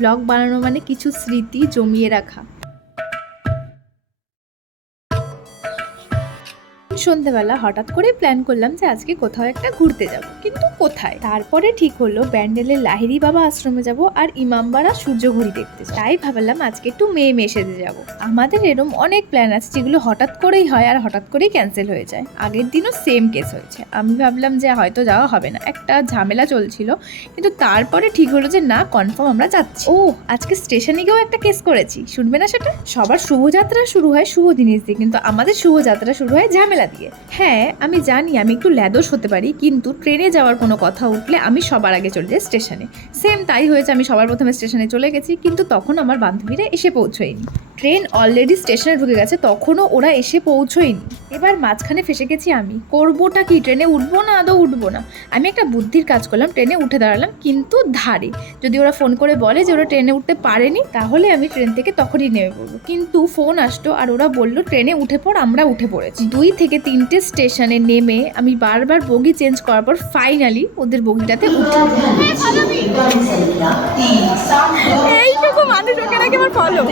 Blog বানানো মানে কিছু স্মৃতি জমিয়ে রাখা। সন্ধ্যেবেলা হঠাৎ করে প্ল্যান করলাম যে আজকে কোথাও একটা ঘুরতে যাব, কিন্তু কোথায়? তারপরে ঠিক হলো ব্যান্ডেলের লাহিড়ী বাবা আশ্রমে যাব আর ইমামবাড়া সূর্য ঘুরি দেখতে যাব। তাই ভাবলাম আজকে একটু মেয়ে সেজে যাব। আমাদের এরকম অনেক প্ল্যান আছে যেগুলো হঠাৎ করেই হয় আর হঠাৎ করেই ক্যান্সেল হয়ে যায়। আগের দিনও সেম কেস হয়েছে। আমি ভাবলাম যে হয়তো যাওয়া হবে না, একটা ঝামেলা চলছিল, কিন্তু তারপরে ঠিক হলো যে না, কনফার্ম আমরা যাচ্ছি। ও আজকে স্টেশনে গিয়েও একটা কেস করেছি, শুনবে না সেটা? সবার শুভযাত্রা শুরু হয় শুভ জিনিস দিয়ে, কিন্তু আমাদের শুভযাত্রা শুরু হয় ঝামেলা দিয়ে। হ্যাঁ আমি জানি আমি একটু ল্যাদোস হতে পারি, কিন্তু ট্রেনে যাওয়ার কোনো কথা উঠলে আমি সবার আগে চলে যাই স্টেশনে। সেম তাই হয়েছে, আমি সবার প্রথমে স্টেশনে চলে গেছি, কিন্তু তখন আমার বান্ধবীরা এসে পৌঁছয়নি। ট্রেন অলরেডি স্টেশনে ঢুকে গেছে, তখনও ওরা এসে পৌঁছয়নি। এবার মাঝখানে ফেসে গেছি আমি, করবোটা কি? ট্রেনে উঠবো না, আদৌ উঠবো না। আমি একটা বুদ্ধির কাজ করলাম, ট্রেনে উঠে দাঁড়ালাম, কিন্তু ধারে। যদি ওরা ফোন করে বলে যে ওরা ট্রেনে উঠতে পারেনি, তাহলে আমি ট্রেন থেকে তখনই নেমে পড়বো। কিন্তু ফোন আসতো আর ওরা বললো ট্রেনে উঠে পড়, আমরা উঠে পড়েছি। 2 থেকে 3টে স্টেশনে নেমে আমি বারবার বগি চেঞ্জ করার পর ফাইনালি ওদের বগিটাতে উঠি। এইটুকু মানুষ ওকে নাকি আমার ফলো।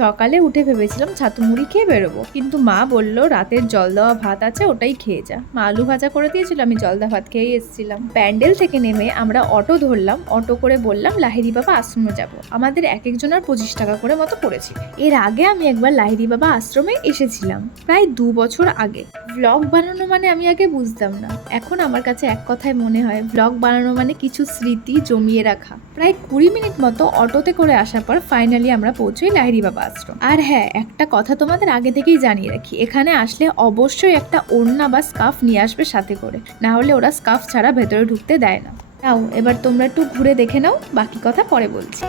সকালে উঠে ভেবেছিলাম ছাতু মুড়ি খেয়ে বেরোবো, কিন্তু মা বলল রাতের জল দেওয়া ভাত আছে, ওটাই খেয়ে যা। মা আলু ভাজা করে দিয়েছিল, আমি জল দেওয়া ভাত খেয়েই এসেছিলাম। প্যান্ডেল থেকে নেমে আমরা অটো ধরলাম, অটো করে বললাম লাহিড়ী বাবা আশ্রমে যাব। আমাদের এক একজনের 25 টাকা করে মতো পড়েছিল। এর আগে আমি একবার লাহিড়ী বাবা আশ্রমে এসেছিলাম, প্রায় 2 বছর আগে। ব্লগ বানানো মানে আমি আগে বুঝতাম না, এখন আমার কাছে এক কথায় মনে হয় ব্লগ বানানো মানে কিছু স্মৃতি জমিয়ে রাখা। প্রায় 20 মিনিট মতো অটোতে করে আসার পর ফাইনালি আমরা পৌঁছই লাহিড়ী বাবা আশ্রম। আর হ্যাঁ, একটা কথা তোমাদের আগে থেকেই জানিয়ে রাখি, এখানে আসলে অবশ্যই একটা ওড়না বা স্কার্ফ নিয়ে আসবে সাথে করে, না হলে ওরা স্কার্ফ ছাড়া ভেতরে ঢুকতে দেয় না। নাও এবার তোমরা একটু ঘুরে দেখে নাও, বাকি কথা পরে বলছি।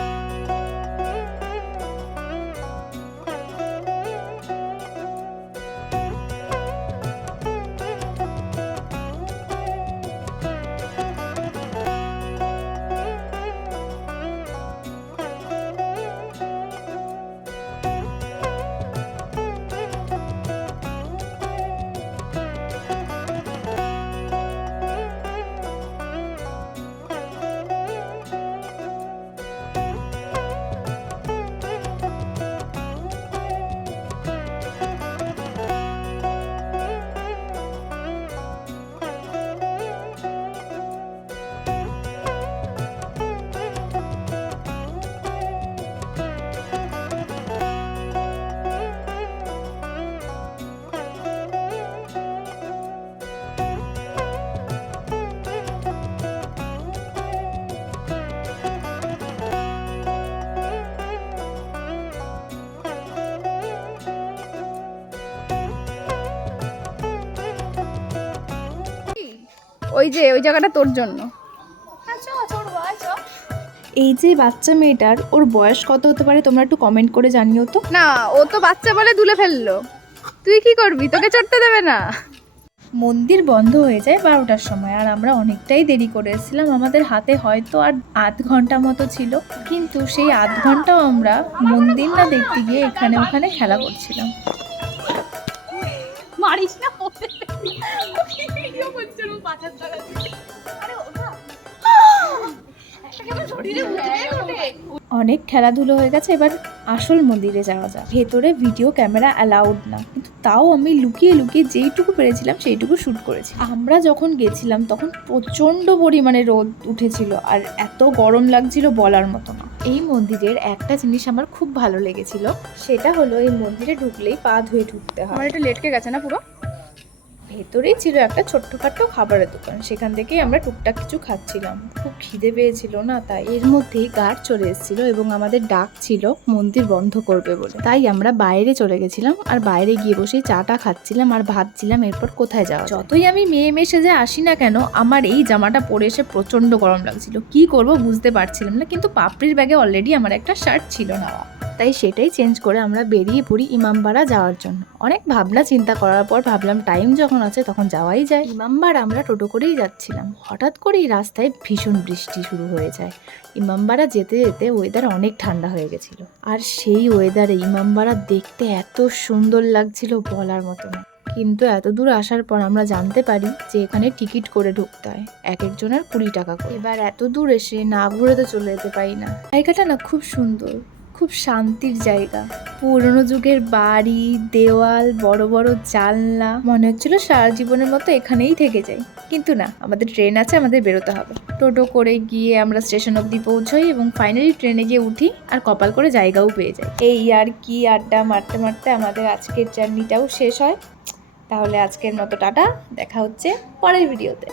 ওই যে ওই জায়গাটা তোর জন্য। এই যে বাচ্চা মেয়েটার, ওর বয়স কত হতে পারে তোমরা একটু কমেন্ট করে জানিও তো। না, ও তো বাচ্চা বলে দুলে ফেললো, তুই কি করবি? তোকে চড়তে দেবে না। মন্দির বন্ধ হয়ে যায় 12টার সময়, আর আমরা অনেকটাই দেরি করে এসেছিলাম। আমাদের হাতে হয়তো আর আধ ঘন্টা মতো ছিল, কিন্তু সেই আধ ঘন্টাও আমরা মন্দির না দেখতে গিয়ে এখানে ওখানে খেলা করছিলাম। মারিস না, ভিডিও করছে ওর পাছার ধরে। আরে ওঠা, অনেক খেলাধুলো হয়ে গেছে, এবার আসল মন্দিরে যাওয়া যায়। ভেতরে ভিডিও ক্যামেরা অ্যালাউড না, কিন্তু তাও আমি লুকিয়ে লুকিয়ে যেইটুকু পেরেছিলাম সেইটুকু শ্যুট করেছি। আমরা যখন গেছিলাম তখন প্রচণ্ড পরিমাণে রোদ উঠেছিল, আর এত গরম লাগছিল বলার মতো না। এই মন্দিরের একটা জিনিস আমার খুব ভালো লেগেছিল, সেটা হলো এই মন্দিরে ঢুকলেই পা ধুয়ে ঢুকতে হয়। আমার এটা লেটকে গেছে না পুরো। ভেতরেই ছিল একটা ছোট্টখাট্ট খাবারের দোকান, সেখান থেকেই আমরা টুকটাক কিছু খাচ্ছিলাম। খুব খিদে পেয়েছিল না, তাই এর মধ্যেই গার্ড চলে এসেছিল এবং আমাদের ডাক ছিল মন্দির বন্ধ করবে বলে। তাই আমরা বাইরে চলে গেছিলাম, আর বাইরে গিয়ে বসে চাটা খাচ্ছিলাম আর ভাবছিলাম এরপর কোথায় যাওয়া। যতই আমি মেয়ে সেজে আসি না কেন, আমার এই জামাটা পরে এসে প্রচন্ড গরম লাগছিল। কি করব বুঝতে পারছিলাম না, কিন্তু পাপড়ির ব্যাগে অলরেডি আমার একটা শার্ট ছিল নেওয়া, তাই সেটাই চেঞ্জ করে আমরা বেরিয়ে পড়ি ইমামবাড়া যাওয়ার জন্য। অনেক ভাবনা চিন্তা করার পর ভাবলাম টাইম যখন আছে তখন যাওয়াই যায়। ইমামবাড়া আমরা টোটো করেই যাচ্ছিলাম, হঠাৎ করেই রাস্তায় ভীষণ বৃষ্টি শুরু হয়ে যায়। ইমামবাড়া যেতে যেতে ওয়েদার অনেক ঠান্ডা হয়ে গেছিল, আর সেই ওয়েদারে ইমামবাড়া দেখতে এত সুন্দর লাগছিল বলার মতো না। কিন্তু এত দূর আসার পর আমরা জানতে পারি যে এখানে টিকিট করে ঢুকতে হয়, এক একজনের 20 টাকা করে। এবার এত দূর এসে না ঘুরে তো চলে যেতে পারি না। জায়গাটা না খুব সুন্দর, খুব শান্তির জায়গা। পুরনো যুগের বাড়ি, দেওয়াল, বড় বড় জানলা, মনে হচ্ছিল সারা জীবনের মতো এখানেই থেকে যাই। কিন্তু না, আমাদের ট্রেন আছে, আমাদের বেরোতে হবে। টোটো করে গিয়ে আমরা স্টেশন অবধি পৌঁছই এবং ফাইনালি ট্রেনে গিয়ে উঠি আর কপাল করে জায়গাও পেয়ে যাই। এই আর কি আড্ডা মারতে মারতে আমাদের আজকের জার্নিটাও শেষ হয়। তাহলে আজকের মতো টাটা, দেখা হচ্ছে পরের ভিডিওতে।